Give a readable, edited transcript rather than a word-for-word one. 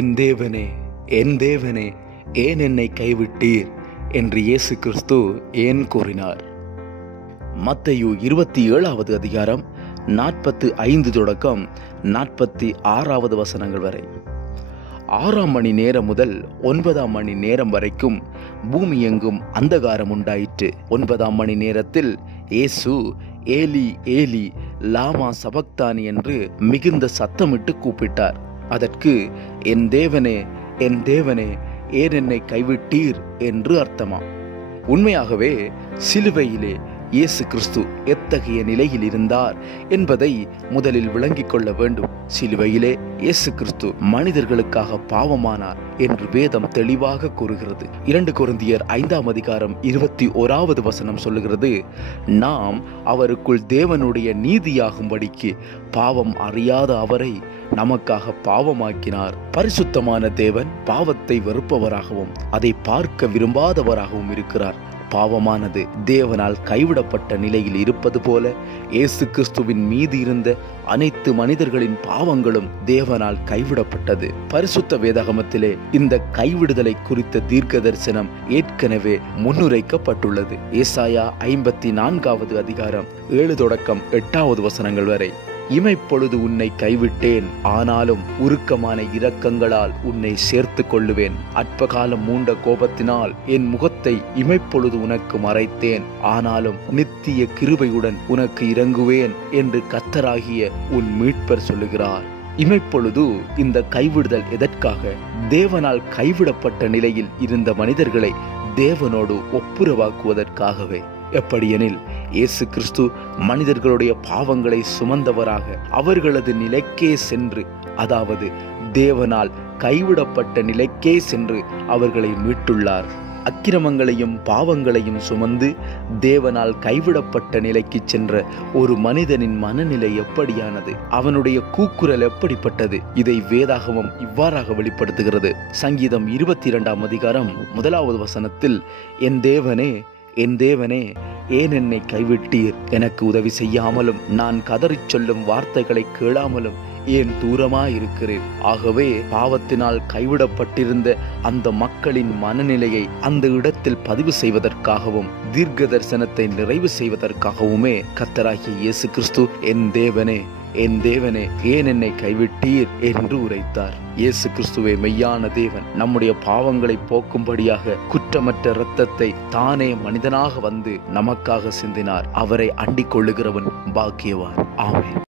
என் தேவனே, என் தேவனே, ஏன் என்னை கைவிட்டீர் என்று இயேசு கிறிஸ்து ஏன் கூறினார்? மத்தேயு 27வது அதிகாரம் 45 தொடக்கம் 46வது வசனங்கள் வரை. 6ஆம் மணி நேரம் முதல் 9ஆம் மணி நேரம் வரைக்கும் பூமி எங்கும் அந்தகாரம் உண்டாயிற்று. 9ஆம் மணி நேரத்தில் இயேசு ஏலி ஏலி லாமா சபக்தானி என்று மிகுந்த சத்தமிட்டு கூப்பிட்டார். அதற்கு என் தேவனே, என் தேவனே, ஏன் என்னை கைவிட்டீர் என்று அர்த்தமாம். உண்மையாகவே சிலுவையிலே இயேசு கிறிஸ்து எத்தகைய நிலையில் இருந்தார் என்பதை முதலில் விளங்கிக் கொள்ள வேண்டும். சிலுவையிலே இயேசு கிறிஸ்து மனிதர்களுக்காக பாவமானார் என்று வேதம் தெளிவாக கூறுகிறது. 2 கொரிந்தியர் 5ஆம் அதிகாரம் 21வது வசனம் சொல்லுகிறது, நாம் அவருக்குள் தேவனுடைய நீதியாகும்படிக்கு பாவம் அறியாத அவரை நமக்காக பாவமாக்கினார். பரிசுத்தமான தேவன் பாவத்தை வெறுப்பவராகவும் அதை பார்க்க விரும்பாதவராகவும் இருக்கிறார். பாவமானது தேவனால் கைவிடப்பட்ட நிலையில் இருப்பது போல இயேசு கிறிஸ்துவின் மீது இருந்த அனைத்து மனிதர்களின் பாவங்களும் தேவனால் கைவிடப்பட்டது. பரிசுத்த வேதாகமத்திலே இந்த கைவிடுதலை குறித்த தீர்க்க தரிசனம் ஏற்கனவே முன்னுரைக்கப்பட்டுள்ளது. ஏசாயா 54வது அதிகாரம் 7 தொடக்கம் 8வது வசனங்கள் வரை. இமைப்பொழுது உன்னை கைவிட்டேன், ஆனாலும் உருக்கமான இரக்கங்களால் உன்னை சேர்த்து கொள்ளுவேன். அற்பகாலம் மூண்ட கோபத்தினால் என் முகத்தை இமைப்பொழுது உனக்கு மறைத்தேன், ஆனாலும் நித்திய கிருபையுடன் உனக்கு இரங்குவேன் என்று கர்த்தராகிய உன் மீட்பர் சொல்லுகிறார். இமைப்பொழுது இந்த கைவிடுதல் எதற்காக? தேவனால் கைவிடப்பட்ட நிலையில் இருந்த மனிதர்களை தேவனோடு ஒப்புரவாக்குவதற்காகவே. எப்படியெனில் இயேசு கிறிஸ்து மனிதர்களுடைய பாவங்களை சுமந்தவராக அவர்களது நிலைக்கே சென்று, அதாவது தேவனால் கைவிடப்பட்ட நிலைக்கே சென்று அவர்களை மீட்டுள்ளார். அக்கிரமங்களையும் பாவங்களையும் சுமந்து தேவனால் கைவிடப்பட்ட நிலைக்கு சென்ற ஒரு மனிதனின் மனநிலை எப்படியானது? அவனுடைய கூக்குரல் எப்படிப்பட்டது? இதை வேதாகமம் இவ்வாறாக வெளிப்படுத்துகிறது. சங்கீதம் 22ஆம் அதிகாரம் 1வது வசனத்தில், என் தேவனே, என் தேவனே, ஏன் என்னை கைவிட்டீர்? எனக்கு உதவி செய்யாமலும் நான் கதறிச் சொல்லும் வார்த்தைகளை கேளாமலும் ஏன் தூரமாயிருக்கிறேன்? ஆகவே பாவத்தினால் கைவிடப்பட்டிருந்த அந்த மக்களின் மனநிலையை அந்த இடத்தில் பதிவு செய்வதற்காகவும் தீர்க்க தரிசனத்தை நிறைவு செய்வதற்காகவுமே கர்த்தராகிய இயேசு கிறிஸ்து என் தேவனே, என் தேவனே, ஏன் என்னை கைவிட்டீர் என்று உரைத்தார். இயேசு கிறிஸ்துவே மெய்யான தேவன். நம்முடைய பாவங்களை போக்கும்படியாக குற்றமற்ற இரத்தத்தை தானே மனிதனாக வந்து நமக்காக சிந்தினார். அவரை அண்டிக் கொள்ளுகிறவன் பாக்கியவான். ஆமென்.